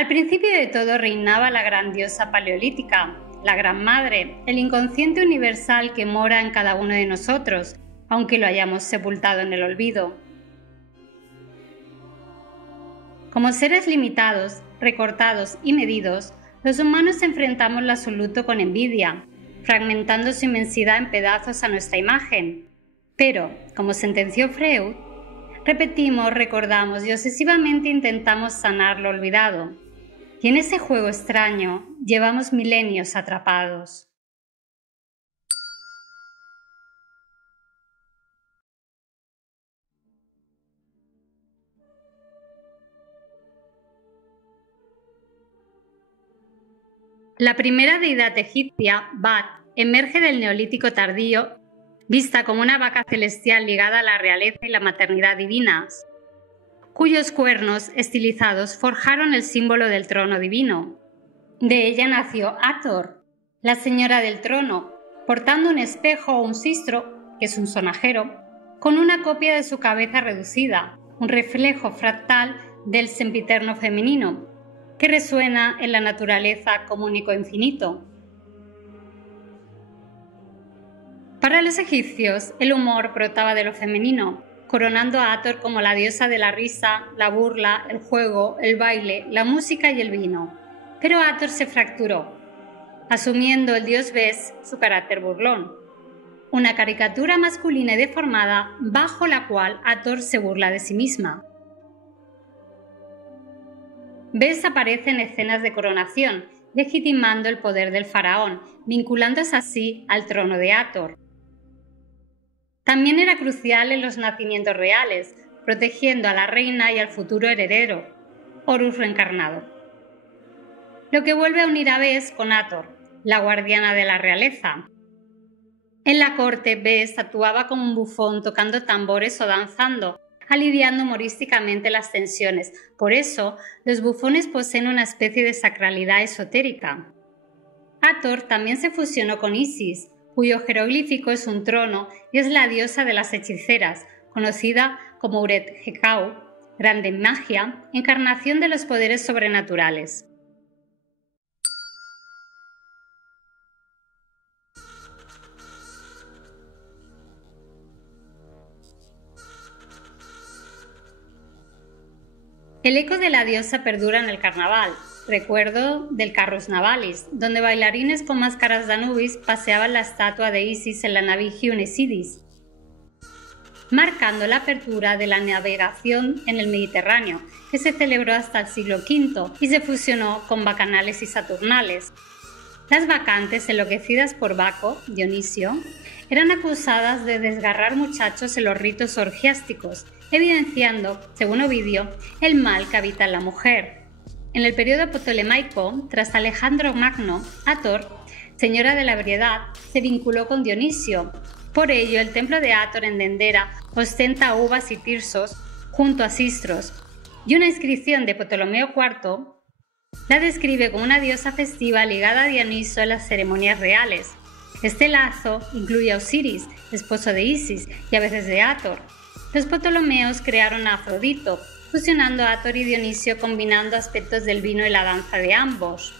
Al principio de todo reinaba la gran diosa paleolítica, la Gran Madre, el inconsciente universal que mora en cada uno de nosotros, aunque lo hayamos sepultado en el olvido. Como seres limitados, recortados y medidos, los humanos enfrentamos lo absoluto con envidia, fragmentando su inmensidad en pedazos a nuestra imagen. Pero, como sentenció Freud, repetimos, recordamos y obsesivamente intentamos sanar lo olvidado. Y en ese juego extraño llevamos milenios atrapados. La primera deidad egipcia, Bat, emerge del Neolítico tardío, vista como una vaca celestial ligada a la realeza y la maternidad divinas, cuyos cuernos estilizados forjaron el símbolo del trono divino. De ella nació Hathor, la señora del trono, portando un espejo o un sistro, que es un sonajero, con una copia de su cabeza reducida, un reflejo fractal del sempiterno femenino, que resuena en la naturaleza como único infinito. Para los egipcios, el humor brotaba de lo femenino, coronando a Hathor como la diosa de la risa, la burla, el juego, el baile, la música y el vino. Pero Hathor se fracturó, asumiendo el dios Bes su carácter burlón, una caricatura masculina y deformada bajo la cual Hathor se burla de sí misma. Bes aparece en escenas de coronación, legitimando el poder del faraón, vinculándose así al trono de Hathor. También era crucial en los nacimientos reales, protegiendo a la reina y al futuro heredero, Horus reencarnado. Lo que vuelve a unir a Bes con Hathor, la guardiana de la realeza. En la corte, Bes actuaba como un bufón tocando tambores o danzando, aliviando humorísticamente las tensiones. Por eso, los bufones poseen una especie de sacralidad esotérica. Hathor también se fusionó con Isis, cuyo jeroglífico es un trono y es la diosa de las hechiceras, conocida como Uret-Hekau, grande magia, encarnación de los poderes sobrenaturales. El eco de la diosa perdura en el carnaval, recuerdo del Carrus Navalis, donde bailarines con máscaras de Anubis paseaban la estatua de Isis en la Navigium Isidis, marcando la apertura de la navegación en el Mediterráneo, que se celebró hasta el siglo V y se fusionó con bacanales y saturnales. Las bacantes, enloquecidas por Baco, Dionisio, eran acusadas de desgarrar muchachos en los ritos orgiásticos, evidenciando, según Ovidio, el mal que habita en la mujer. En el periodo ptolemaico, tras Alejandro Magno, Hathor, señora de la ebriedad, se vinculó con Dionisio. Por ello, el templo de Hathor en Dendera ostenta uvas y tirsos junto a sistros, y una inscripción de Ptolomeo IV la describe como una diosa festiva ligada a Dioniso en las ceremonias reales. Este lazo incluye a Osiris, esposo de Isis y a veces de Hathor. Los ptolomeos crearon a Afrodito, fusionando a Hathor y Dionisio combinando aspectos del vino y la danza de ambos.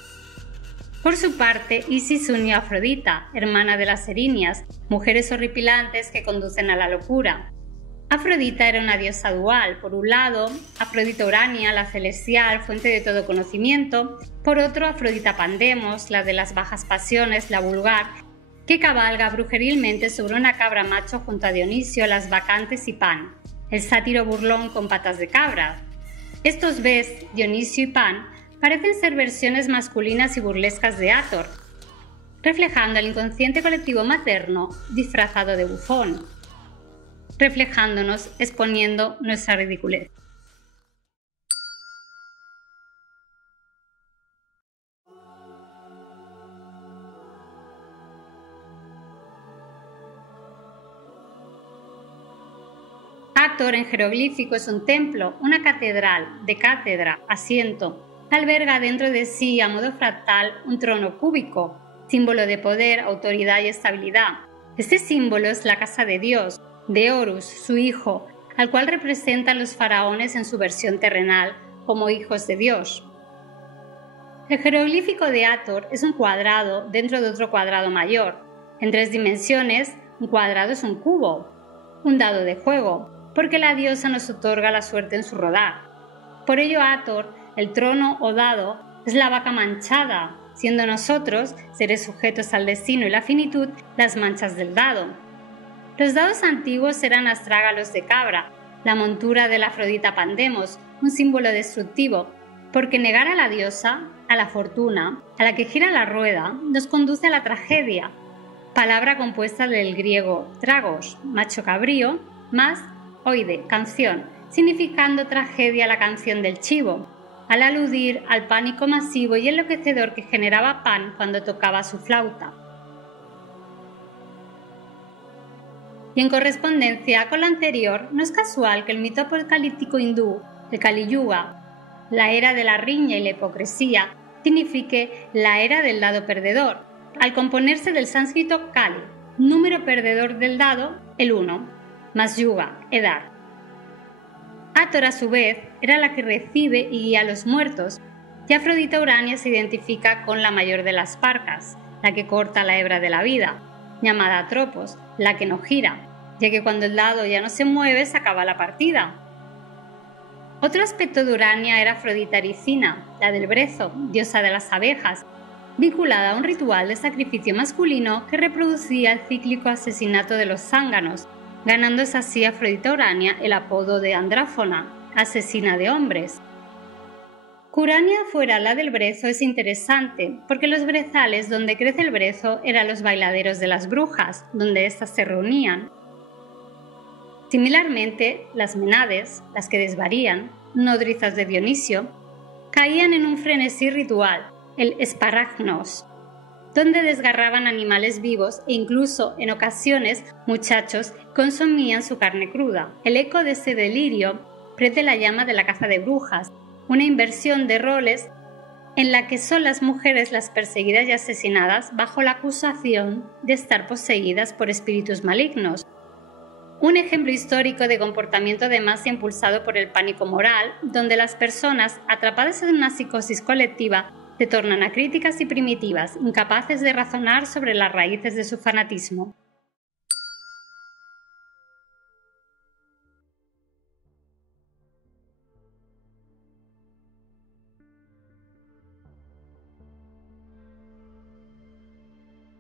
Por su parte, Isis unió a Afrodita, hermana de las Erinias, mujeres horripilantes que conducen a la locura. Afrodita era una diosa dual, por un lado, Afrodita Urania, la celestial, fuente de todo conocimiento, por otro, Afrodita Pandemos, la de las bajas pasiones, la vulgar, que cabalga brujerilmente sobre una cabra macho junto a Dionisio, las bacantes y Pan, el sátiro burlón con patas de cabra. Estos Bes, Dionisio y Pan, parecen ser versiones masculinas y burlescas de Hathor, reflejando el inconsciente colectivo materno disfrazado de bufón, reflejándonos, exponiendo nuestra ridiculez. Hathor en jeroglífico es un templo, una catedral, de cátedra, asiento. Alberga dentro de sí, a modo fractal, un trono cúbico, símbolo de poder, autoridad y estabilidad. Este símbolo es la casa de Dios, de Horus, su hijo, al cual representan los faraones en su versión terrenal como hijos de Dios. El jeroglífico de Hathor es un cuadrado dentro de otro cuadrado mayor. En 3 dimensiones, un cuadrado es un cubo, un dado de juego, porque la diosa nos otorga la suerte en su rodar. Por ello Hathor, el trono o dado, es la vaca manchada, siendo nosotros, seres sujetos al destino y la finitud, las manchas del dado. Los dados antiguos eran astrágalos de cabra, la montura de la Afrodita Pandemos, un símbolo destructivo, porque negar a la diosa, a la fortuna, a la que gira la rueda, nos conduce a la tragedia, palabra compuesta del griego tragos, macho cabrío, más oide, canción, significando tragedia la canción del chivo, al aludir al pánico masivo y enloquecedor que generaba Pan cuando tocaba su flauta. Y en correspondencia con lo anterior, no es casual que el mito apocalíptico hindú, el Kali Yuga, la era de la riña y la hipocresía, signifique la era del dado perdedor, al componerse del sánscrito Kali, número perdedor del dado, el 1, más Yuga, edad. Hathor, a su vez, era la que recibe y guía a los muertos, y Afrodita Urania se identifica con la mayor de las parcas, la que corta la hebra de la vida, llamada Atropos, la que no gira, ya que cuando el dado ya no se mueve se acaba la partida. Otro aspecto de Urania era Afrodita Ericina, la del brezo, diosa de las abejas, vinculada a un ritual de sacrificio masculino que reproducía el cíclico asesinato de los zánganos, ganándose así Afrodita Urania el apodo de Andrófona, asesina de hombres. Que Urania fuera la del brezo es interesante, porque los brezales donde crece el brezo eran los bailaderos de las brujas, donde éstas se reunían. Similarmente, las Menades, las que desvarían, nodrizas de Dionisio, caían en un frenesí ritual, el esparagnos, donde desgarraban animales vivos e incluso, en ocasiones, muchachos consumían su carne cruda. El eco de ese delirio prende la llama de la caza de brujas, una inversión de roles en la que son las mujeres las perseguidas y asesinadas bajo la acusación de estar poseídas por espíritus malignos. Un ejemplo histórico de comportamiento de masa impulsado por el pánico moral, donde las personas, atrapadas en una psicosis colectiva, se tornan acríticas y primitivas, incapaces de razonar sobre las raíces de su fanatismo.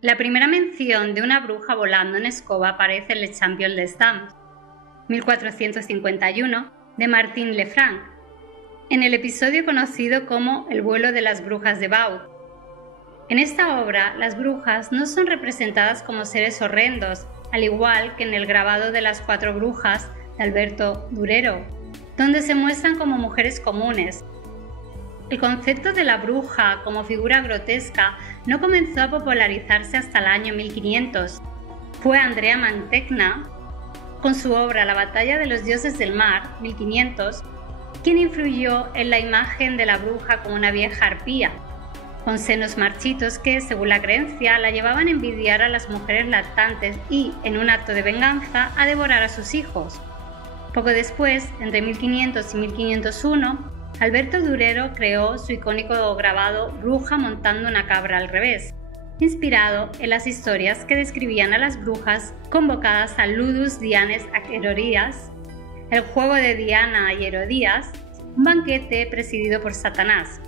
La primera mención de una bruja volando en escoba aparece en Le Champion des Dames, 1451, de Martin Lefranc, en el episodio conocido como El vuelo de las brujas de Vaud. En esta obra, las brujas no son representadas como seres horrendos, al igual que en el grabado de las 4 brujas de Alberto Durero, donde se muestran como mujeres comunes. El concepto de la bruja como figura grotesca no comenzó a popularizarse hasta el año 1500. Fue Andrea Mantegna, con su obra La batalla de los dioses del mar, 1500, quien influyó en la imagen de la bruja como una vieja arpía, con senos marchitos que, según la creencia, la llevaban a envidiar a las mujeres lactantes y, en un acto de venganza, a devorar a sus hijos. Poco después, entre 1500 y 1501, Alberto Durero creó su icónico grabado Bruja montando una cabra al revés, inspirado en las historias que describían a las brujas convocadas al Ludus Dianes Herodías, el juego de Diana y Herodías, un banquete presidido por Satanás.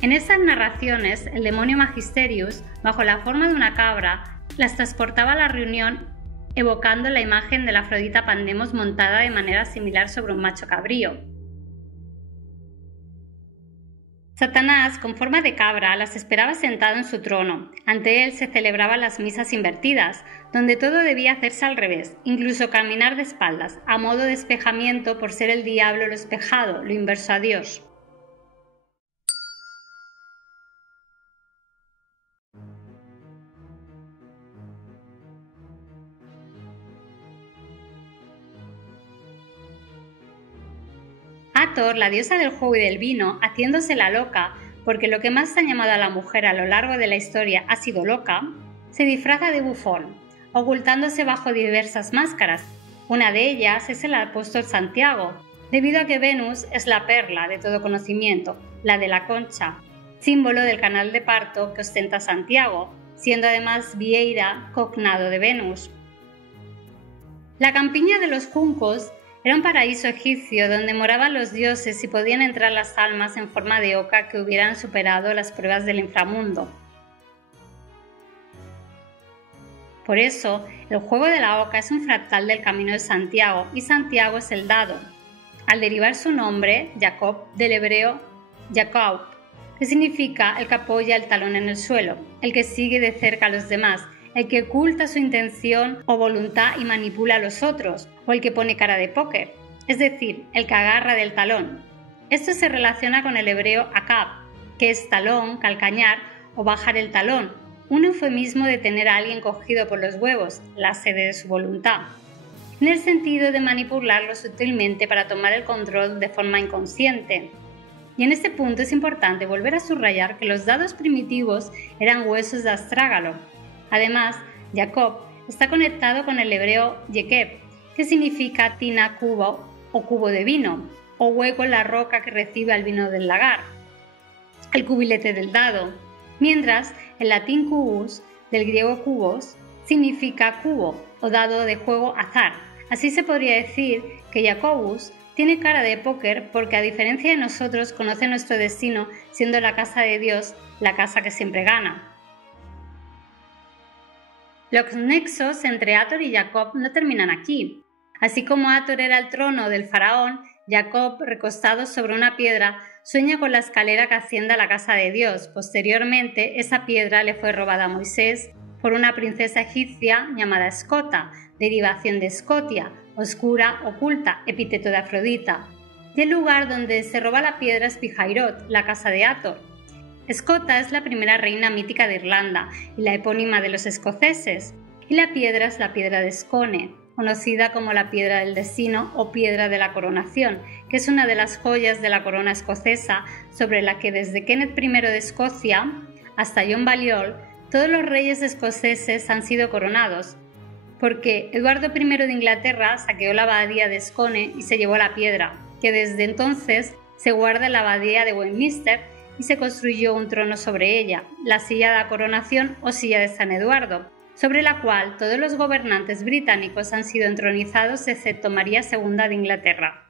En estas narraciones, el demonio Magisterius, bajo la forma de una cabra, las transportaba a la reunión evocando la imagen de la Afrodita Pandemos montada de manera similar sobre un macho cabrío. Satanás, con forma de cabra, las esperaba sentado en su trono. Ante él se celebraban las misas invertidas, donde todo debía hacerse al revés, incluso caminar de espaldas, a modo de espejamiento por ser el diablo lo espejado, lo inverso a Dios. Hathor, la diosa del juego y del vino, haciéndose la loca, porque lo que más ha llamado a la mujer a lo largo de la historia ha sido loca, se disfraza de bufón, ocultándose bajo diversas máscaras. Una de ellas es el apóstol Santiago, debido a que Venus es la perla de todo conocimiento, la de la concha, símbolo del canal de parto que ostenta Santiago, siendo además Vieira cognado de Venus. La campiña de los juncos era un paraíso egipcio donde moraban los dioses y podían entrar las almas en forma de oca que hubieran superado las pruebas del inframundo. Por eso, el juego de la oca es un fractal del Camino de Santiago y Santiago es el dado, al derivar su nombre, Jacob, del hebreo Jacob, que significa el que apoya el talón en el suelo, el que sigue de cerca a los demás, el que oculta su intención o voluntad y manipula a los otros, o el que pone cara de póker, es decir, el que agarra del talón. Esto se relaciona con el hebreo akab, que es talón, calcañar o bajar el talón, un eufemismo de tener a alguien cogido por los huevos, la sede de su voluntad, en el sentido de manipularlo sutilmente para tomar el control de forma inconsciente. Y en este punto es importante volver a subrayar que los dados primitivos eran huesos de astrágalo. Además, Jacob está conectado con el hebreo Yekeb, que significa tina cubo o cubo de vino, o hueco en la roca que recibe el vino del lagar, el cubilete del dado, mientras el latín cubus, del griego cubos, significa cubo o dado de juego azar. Así se podría decir que Jacobus tiene cara de póker porque, a diferencia de nosotros, conoce nuestro destino, siendo la casa de Dios la casa que siempre gana. Los nexos entre Hathor y Jacob no terminan aquí. Así como Hathor era el trono del faraón, Jacob, recostado sobre una piedra, sueña con la escalera que asciende a la casa de Dios. Posteriormente, esa piedra le fue robada a Moisés por una princesa egipcia llamada Escota, derivación de Escotia, oscura, oculta, epíteto de Afrodita. Y el lugar donde se roba la piedra es Pihairot, la casa de Hathor. Escota es la primera reina mítica de Irlanda y la epónima de los escoceses, y la piedra es la piedra de Scone, conocida como la piedra del destino o piedra de la coronación, que es una de las joyas de la corona escocesa sobre la que desde Kenneth I de Escocia hasta John Balliol todos los reyes escoceses han sido coronados, porque Eduardo I de Inglaterra saqueó la abadía de Scone y se llevó la piedra, que desde entonces se guarda en la abadía de Westminster y se construyó un trono sobre ella, la silla de la coronación o silla de San Eduardo, sobre la cual todos los gobernantes británicos han sido entronizados excepto María II de Inglaterra.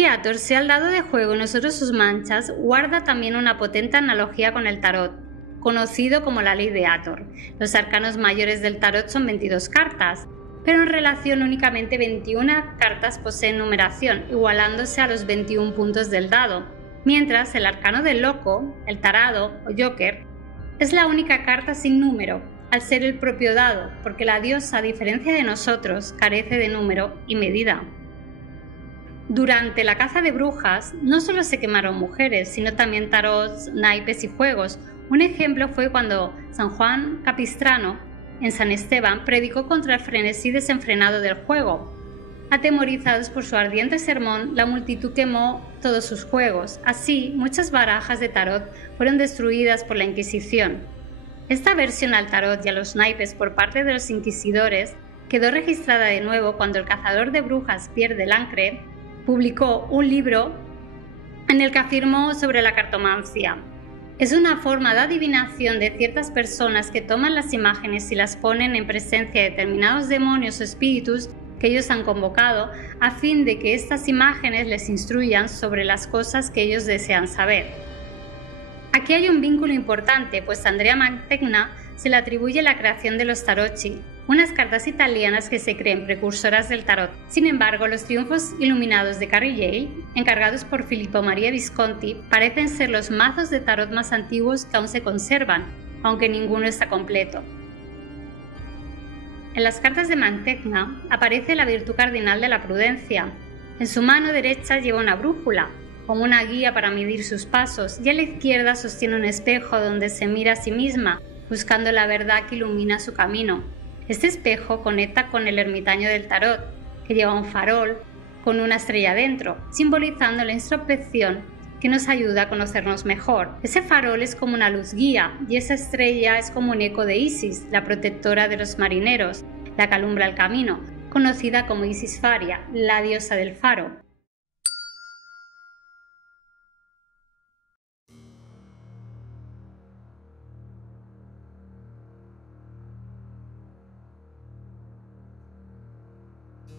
Que Hathor sea el dado de juego y nosotros sus manchas guarda también una potente analogía con el tarot, conocido como la ley de Hathor. Los arcanos mayores del tarot son 22 cartas, pero en relación únicamente 21 cartas poseen numeración, igualándose a los 21 puntos del dado, mientras el arcano del loco, el tarado o joker, es la única carta sin número, al ser el propio dado, porque la diosa, a diferencia de nosotros, carece de número y medida. Durante la caza de brujas, no solo se quemaron mujeres, sino también tarots, naipes y juegos. Un ejemplo fue cuando San Juan Capistrano, en San Esteban, predicó contra el frenesí desenfrenado del juego. Atemorizados por su ardiente sermón, la multitud quemó todos sus juegos. Así, muchas barajas de tarot fueron destruidas por la Inquisición. Esta versión al tarot y a los naipes por parte de los inquisidores quedó registrada de nuevo cuando el cazador de brujas Pierre de Lancre publicó un libro en el que afirmó sobre la cartomancia. Es una forma de adivinación de ciertas personas que toman las imágenes y las ponen en presencia de determinados demonios o espíritus que ellos han convocado a fin de que estas imágenes les instruyan sobre las cosas que ellos desean saber. Aquí hay un vínculo importante, pues a Andrea Mantegna se le atribuye la creación de los tarocchi, unas cartas italianas que se creen precursoras del tarot. Sin embargo, los triunfos iluminados de Carrie Yale, encargados por Filippo Maria Visconti, parecen ser los mazos de tarot más antiguos que aún se conservan, aunque ninguno está completo. En las cartas de Mantegna aparece la virtud cardinal de la prudencia. En su mano derecha lleva una brújula, como una guía para medir sus pasos, y a la izquierda sostiene un espejo donde se mira a sí misma, buscando la verdad que ilumina su camino. Este espejo conecta con el ermitaño del tarot, que lleva un farol con una estrella dentro, simbolizando la introspección que nos ayuda a conocernos mejor. Ese farol es como una luz guía y esa estrella es como un eco de Isis, la protectora de los marineros, la que alumbra el camino, conocida como Isis Faria, la diosa del faro.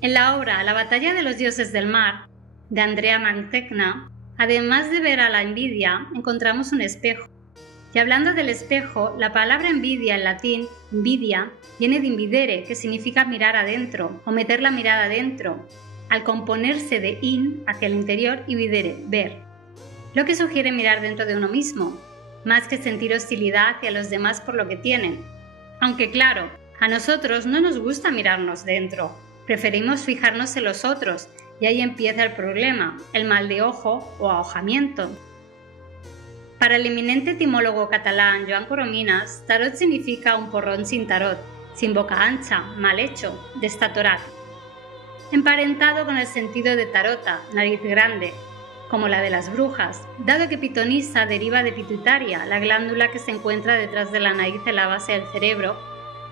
En la obra La batalla de los dioses del mar, de Andrea Mantegna, además de ver a la envidia, encontramos un espejo. Y hablando del espejo, la palabra envidia en latín, invidia, viene de invidere, que significa mirar adentro o meter la mirada adentro, al componerse de in, hacia el interior, y videre, ver, lo que sugiere mirar dentro de uno mismo, más que sentir hostilidad hacia los demás por lo que tienen. Aunque claro, a nosotros no nos gusta mirarnos dentro, preferimos fijarnos en los otros, y ahí empieza el problema, el mal de ojo o ahojamiento. Para el eminente etimólogo catalán Joan Coromines, tarot significa un porrón sin tarot, sin boca ancha, mal hecho, destatorat. Emparentado con el sentido de tarota, nariz grande, como la de las brujas, dado que pitonisa deriva de pituitaria, la glándula que se encuentra detrás de la nariz en la base del cerebro,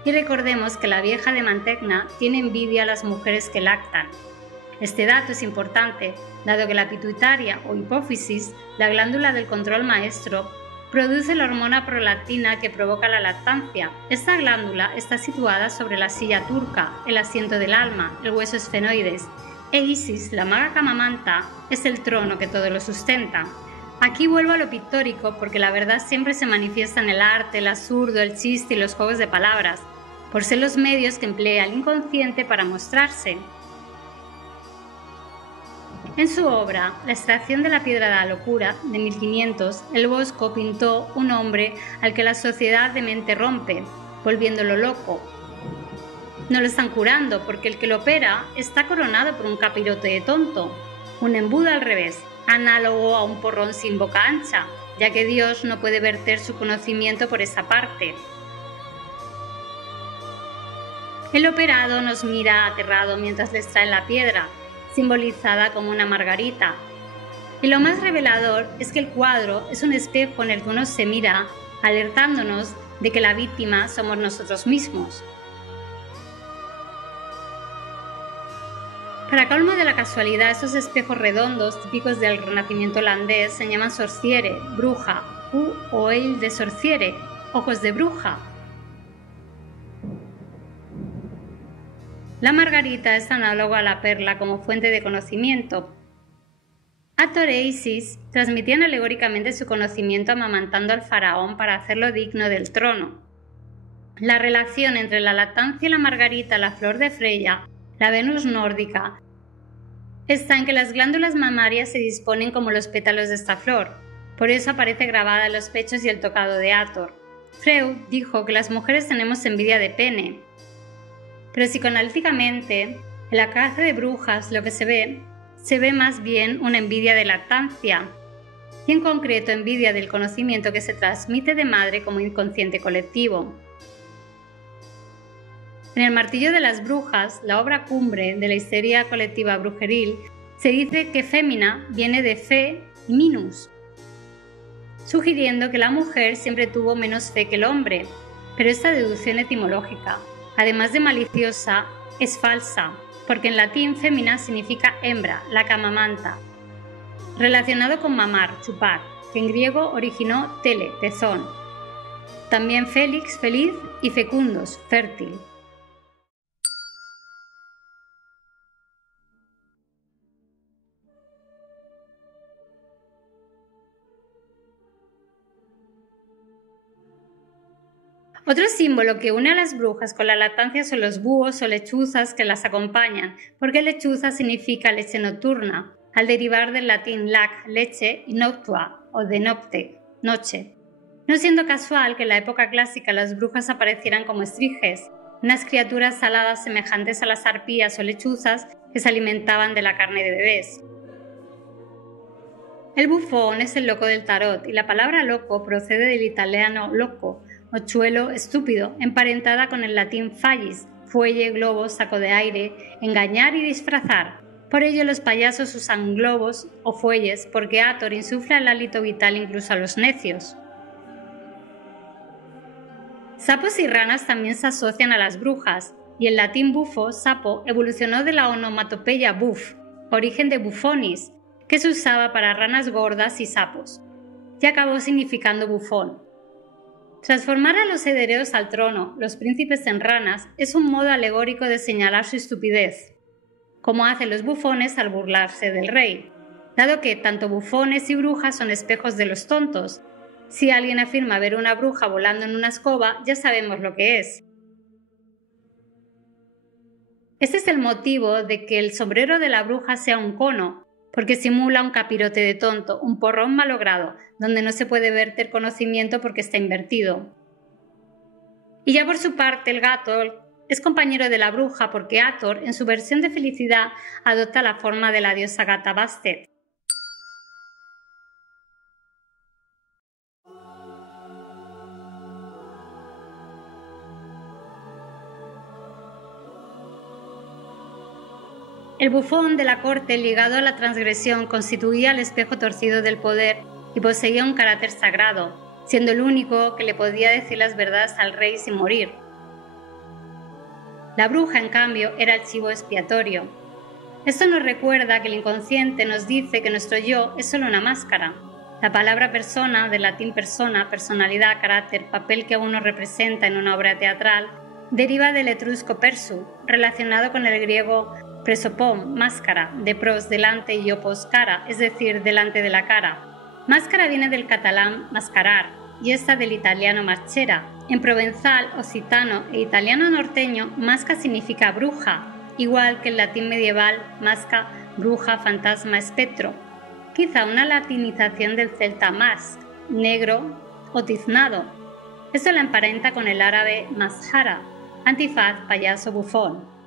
y recordemos que la vieja de Mantegna tiene envidia a las mujeres que lactan. Este dato es importante, dado que la pituitaria o hipófisis, la glándula del control maestro, produce la hormona prolactina que provoca la lactancia. Esta glándula está situada sobre la silla turca, el asiento del alma, el hueso esfenoides, e Isis, la maga camamanta, es el trono que todo lo sustenta. Aquí vuelvo a lo pictórico porque la verdad siempre se manifiesta en el arte, el absurdo, el chiste y los juegos de palabras, por ser los medios que emplea el inconsciente para mostrarse. En su obra, La extracción de la piedra de la locura, de 1500, el Bosco pintó un hombre al que la sociedad de mente rompe, volviéndolo loco. No lo están curando porque el que lo opera está coronado por un capirote de tonto, un embudo al revés, análogo a un porrón sin boca ancha, ya que Dios no puede verter su conocimiento por esa parte. El operado nos mira aterrado mientras le extraen la piedra, simbolizada como una margarita. Y lo más revelador es que el cuadro es un espejo en el que uno se mira, alertándonos de que la víctima somos nosotros mismos. Para colmo de la casualidad, estos espejos redondos, típicos del renacimiento holandés, se llaman sorciere, bruja, u oeil de sorciere, ojos de bruja. La margarita es análoga a la perla como fuente de conocimiento. Hathor e Isis transmitían alegóricamente su conocimiento amamantando al faraón para hacerlo digno del trono. La relación entre la lactancia y la margarita, la flor de Freya, la Venus nórdica, está en que las glándulas mamarias se disponen como los pétalos de esta flor. Por eso aparece grabada en los pechos y el tocado de Hathor. Freud dijo que las mujeres tenemos envidia de pene. Pero psicoanalíticamente, en la caza de brujas lo que se ve más bien una envidia de lactancia, y en concreto envidia del conocimiento que se transmite de madre como inconsciente colectivo. En El martillo de las brujas, la obra cumbre de la histeria colectiva brujeril, se dice que fémina viene de fe y minus, sugiriendo que la mujer siempre tuvo menos fe que el hombre, pero esta deducción etimológica, además de maliciosa, es falsa, porque en latín fémina significa hembra, la que amamanta, relacionado con mamar, chupar, que en griego originó tele, pezón. También félix, feliz, y fecundos, fértil. Otro símbolo que une a las brujas con la lactancia son los búhos o lechuzas que las acompañan, porque lechuza significa leche nocturna, al derivar del latín lac, leche, y noctua, o de nocte, noche. No siendo casual que en la época clásica las brujas aparecieran como estriges, unas criaturas saladas semejantes a las arpías o lechuzas que se alimentaban de la carne de bebés. El bufón es el loco del tarot y la palabra loco procede del italiano loco, mochuelo, estúpido, emparentada con el latín fallis, fuelle, globo, saco de aire, engañar y disfrazar. Por ello los payasos usan globos o fuelles porque Hathor insufla el hálito vital incluso a los necios. Sapos y ranas también se asocian a las brujas, y el latín bufo, sapo, evolucionó de la onomatopeya buf, origen de bufonis, que se usaba para ranas gordas y sapos, y acabó significando bufón. Transformar a los herederos al trono, los príncipes en ranas, es un modo alegórico de señalar su estupidez, como hacen los bufones al burlarse del rey, dado que tanto bufones y brujas son espejos de los tontos. Si alguien afirma ver una bruja volando en una escoba, ya sabemos lo que es. Este es el motivo de que el sombrero de la bruja sea un cono, porque simula un capirote de tonto, un porrón malogrado, donde no se puede verter conocimiento porque está invertido. Y ya por su parte el gato es compañero de la bruja porque Hathor, en su versión de felicidad, adopta la forma de la diosa gata Bastet. El bufón de la corte, ligado a la transgresión, constituía el espejo torcido del poder y poseía un carácter sagrado, siendo el único que le podía decir las verdades al rey sin morir. La bruja, en cambio, era el chivo expiatorio. Esto nos recuerda que el inconsciente nos dice que nuestro yo es solo una máscara. La palabra persona, del latín persona, personalidad, carácter, papel que uno representa en una obra teatral, deriva del etrusco persu, relacionado con el griego presopon, máscara, de pros, delante, y opos, cara, es decir, delante de la cara. Máscara viene del catalán mascarar y esta del italiano marchera. En provenzal, occitano e italiano norteño, masca significa bruja, igual que el latín medieval, masca, bruja, fantasma, espectro. Quizá una latinización del celta mask, negro o tiznado. Esto la emparenta con el árabe mashara, antifaz, payaso, bufón.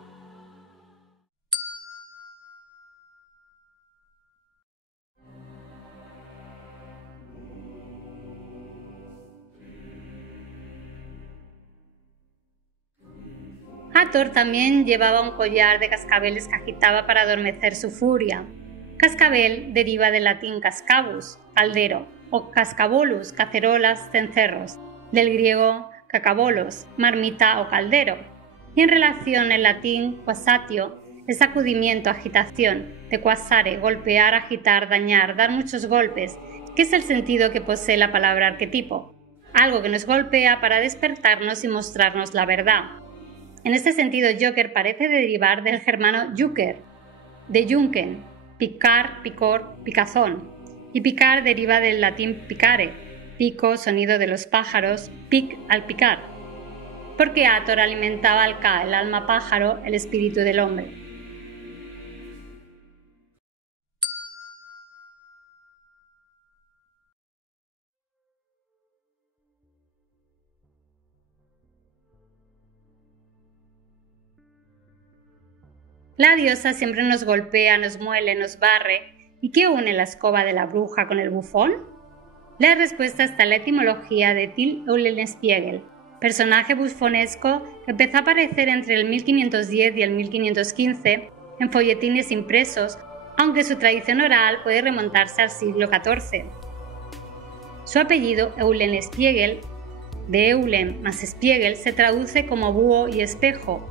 Hathor también llevaba un collar de cascabeles que agitaba para adormecer su furia. Cascabel deriva del latín cascabus, caldero, o cascabolus, cacerolas, cencerros, del griego cacabolos, marmita o caldero. Y en relación el latín quasatio es sacudimiento, agitación, de quasare, golpear, agitar, dañar, dar muchos golpes, que es el sentido que posee la palabra arquetipo, algo que nos golpea para despertarnos y mostrarnos la verdad. En este sentido, Joker parece derivar del germano Juker, de Junken, picar, picor, picazón, y picar deriva del latín picare, pico, sonido de los pájaros, pic al picar, porque Hathor alimentaba al Ka, el alma pájaro, el espíritu del hombre. La diosa siempre nos golpea, nos muele, nos barre. ¿Y qué une la escoba de la bruja con el bufón? La respuesta está en la etimología de Till Eulenspiegel, personaje bufonesco que empezó a aparecer entre el 1510 y el 1515 en folletines impresos, aunque su tradición oral puede remontarse al siglo XIV. Su apellido, Eulenspiegel, de Eulen más Spiegel, se traduce como búho y espejo,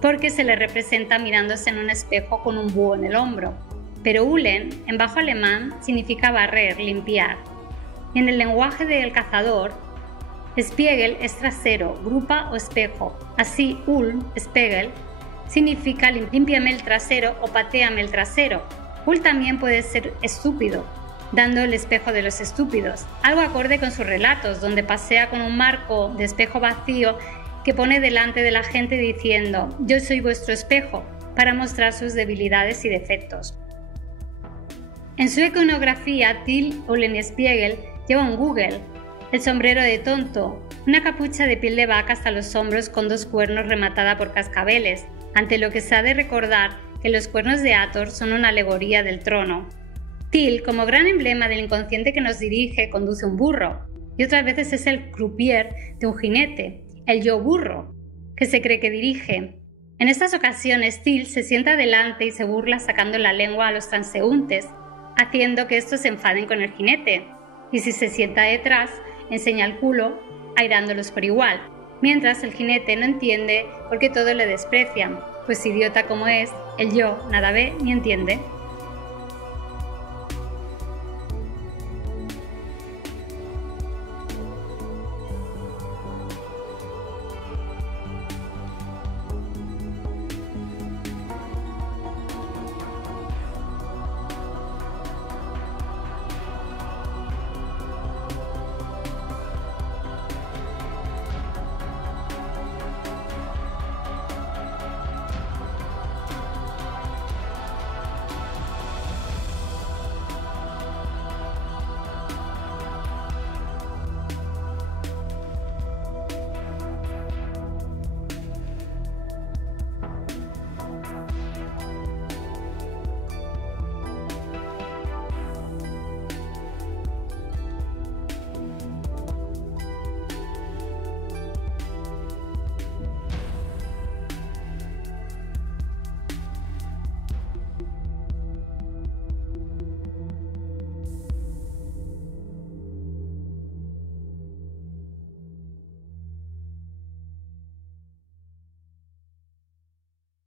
porque se le representa mirándose en un espejo con un búho en el hombro. Pero Ulen, en bajo alemán, significa barrer, limpiar. Y en el lenguaje del cazador, Spiegel es trasero, grupa o espejo. Así, Ulm, Spiegel, significa límpiame el trasero o patéame el trasero. Ul también puede ser estúpido, dando el espejo de los estúpidos, algo acorde con sus relatos, donde pasea con un marco de espejo vacío que pone delante de la gente diciendo «Yo soy vuestro espejo», para mostrar sus debilidades y defectos. En su iconografía, Till Eulenspiegel lleva un Google, el sombrero de tonto, una capucha de piel de vaca hasta los hombros con dos cuernos rematada por cascabeles, ante lo que se ha de recordar que los cuernos de Hathor son una alegoría del trono. Till, como gran emblema del inconsciente que nos dirige, conduce un burro, y otras veces es el croupier de un jinete, el yo burro, que se cree que dirige. En estas ocasiones, Till se sienta delante y se burla sacando la lengua a los transeúntes, haciendo que estos se enfaden con el jinete, y si se sienta detrás, enseña el culo, airándolos por igual, mientras el jinete no entiende porque todo le desprecian, pues idiota como es, el yo nada ve ni entiende.